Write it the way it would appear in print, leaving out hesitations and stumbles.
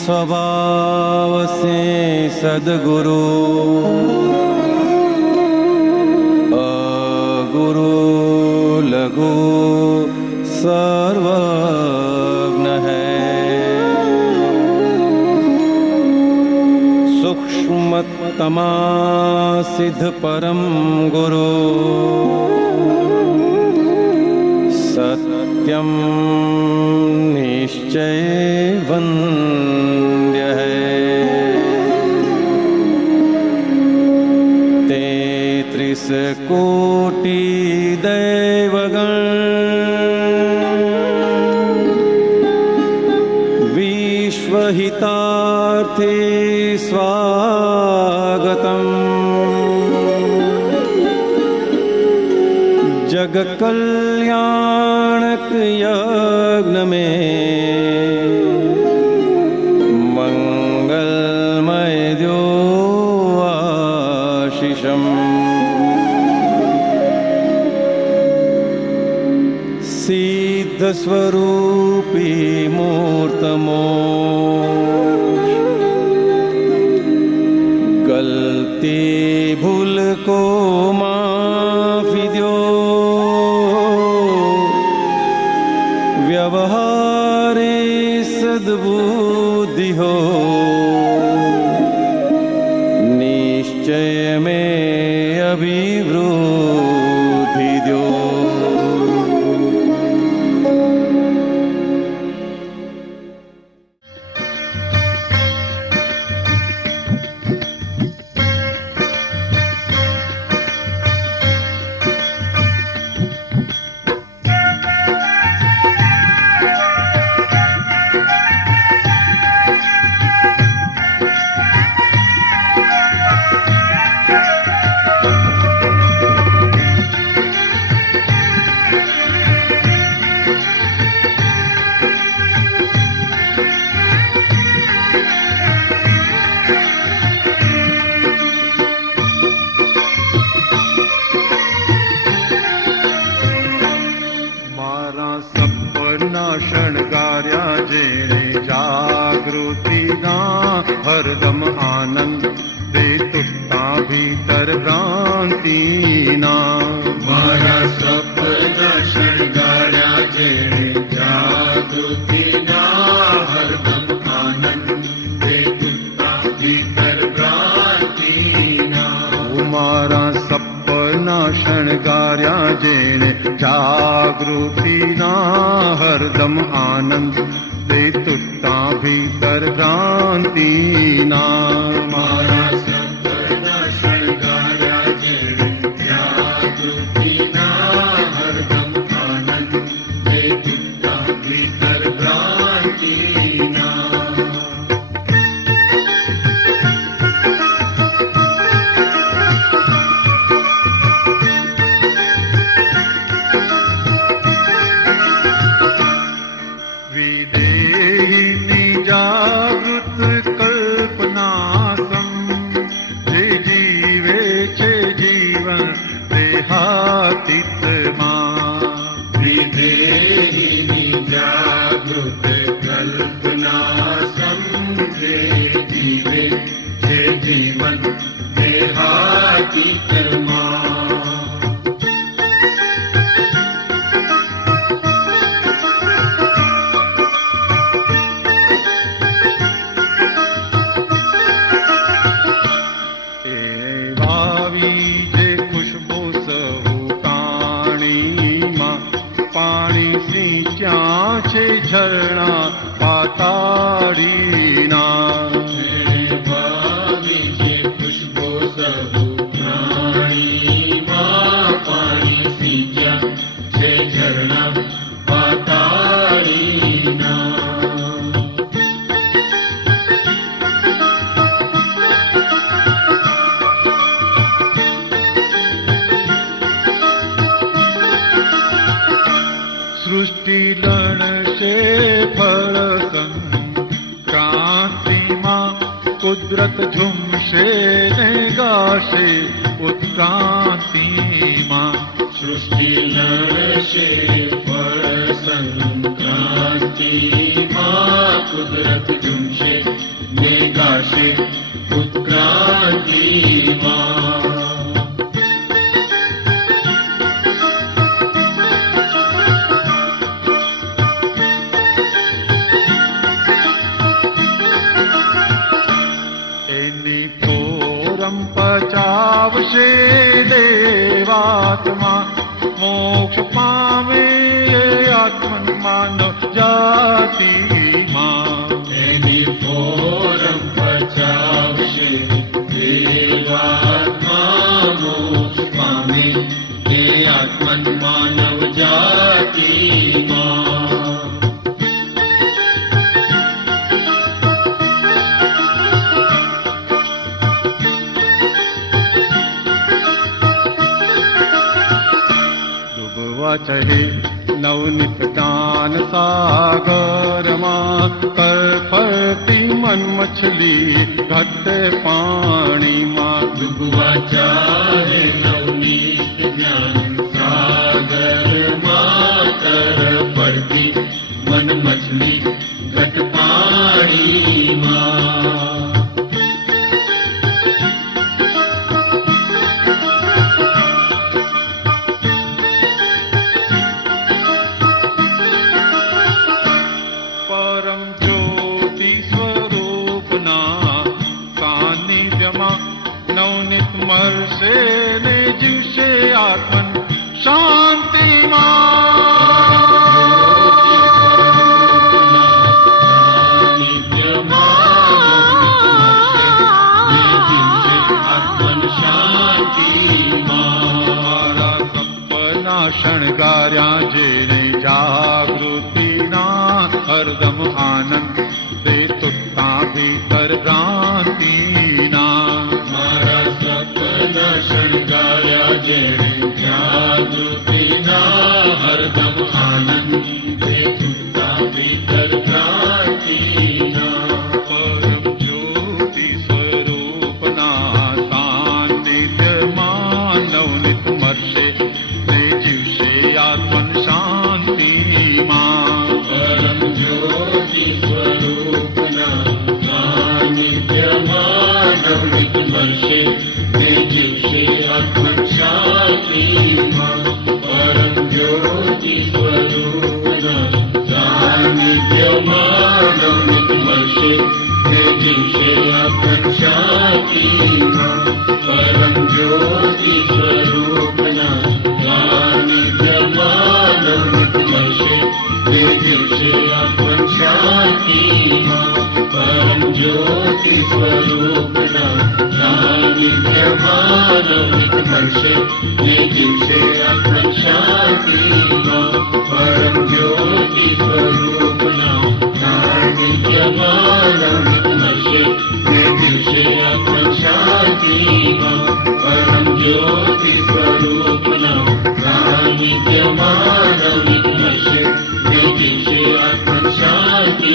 स्वभाव से सद्गुरु अगुरु लघु सर्वज्ञ है। सूक्ष्मतमा सिद्ध परम गुरु सत्यम निश्चय वन्द्य है। 33 कोटि दैवगण विश्वहितार्थे स्वागतम्। जग कल्याणक यज्ञ में मंगलमय द्यो आशीषम्। सिद्ध स्वरूपी मूर्तमोक्ष गलती भूल को माफी द्यो। व्यवहारे सद्बुद्धि हो निश्चय में अभिवृद्धि द्यो। शणगार्या जेणे जागृति ना हरदम आनंद दे तुट्टा भीतर भ्रांति ना। मारा सपना शणगार्या जेणे जागृति ना हरदम आनंद दे तुट्टा भीतर भ्रांति ना। मारा सपना शणगार्या जेणे जागृति ना हरदम आनंद दे तुट्टा भीतर भ्रांति ना। मारा सपना शणगार्या जेणे जागृति ना हरदम आनंद दे तुट्टा भीतर भ्रांति ना। विदेहिनी जागृत कल्पनासम जे जीवे छे जीवन देहातीत मां। विदेहिनी जागृत कल्पनासम जे जीवे छे जीवन देहातीत मां। झरना पाताड़ी ना। खुशबू सबू प्राणी माँ पानी सींचा छे झरना पाताड़ी ना। सृष्टि लण से फल क्रांति मां कुदरत झुमशे ने गाशे उत्क्रांति मां। सृष्टि लड़शे फल संक्रांति मां कुदरत झुमशे ને ગાશે ઉત્ક્રાંતિમાં. એની કોરમ પચાવશે દેવાત્મા, મોક્ષ પામે આત્મન જાતિમાં. એની ફોરમ પચાવશે દેવાત્મા, મોક્ષ પામે તે આત્મન માનવ જાતિમાં. ડૂબવા ચહે નવનીત જ્ઞાન સાગરમાં, ફરતી મન મછલી ઘટે પાણીમાં. ડૂબવા ચાહે નવનીત જ્ઞાન સાગરમાં, પડતી મન મછલી ઘટ પાણીમાં. પરમ જ્યોતિ સ્વરૂપના સાનિધ્યમાં નવનીત મરશે ને જીવશે આત્મન શાંતિમાં. સપના શણગાર્યા જેને જાગૃતિના, હરદમ આનંદ તે તુટ્ટા ભીતર ભ્રાંતિના. મારા સપના શણગાર્યા જેણે જાગૃતિના, હરદમ આનંદ તે છૂટા ભીતર ક્રાંતિના. પરમ જ્યોતિ સ્વરૂપના સાનિધ્યમાં નવનીત મરશે તે જીવશે આત્મન શાંતિમાં. પરમ જ્યોતિ સ્વરૂપના સાનિધ્યમાં નવનીત મળશે તે જીવશે આત્મન શાંતિમાં. પરમ જ્યોતિ સ્વરૂપના સાનિધ્યમાં નવનીત મળશે તે જીવશે આત્મન શાંતિમાં. પરમ જ્યોતિ સ્વરૂપના સાનિધ્યમાં નવનીત મળશે તે દિવસે આત્મન શાંતિમાં. પરમ જ્યોતિ સ્વરૂપના સાનિધ્યમાં નવનીત મળશે તે દિવસે આત્મન શાંતિમાં. પરમ જ્યોતિ સ્વરૂપના સાનિધ્યમાં નવનીત મળશે તે દિવસે આત્મન શાંતિમાં. પરમ જ્યોતિ સ્વરૂપના સાનિધ્યમાં નવનીત મળશે તે દિવસે આત્મન શાંતિ.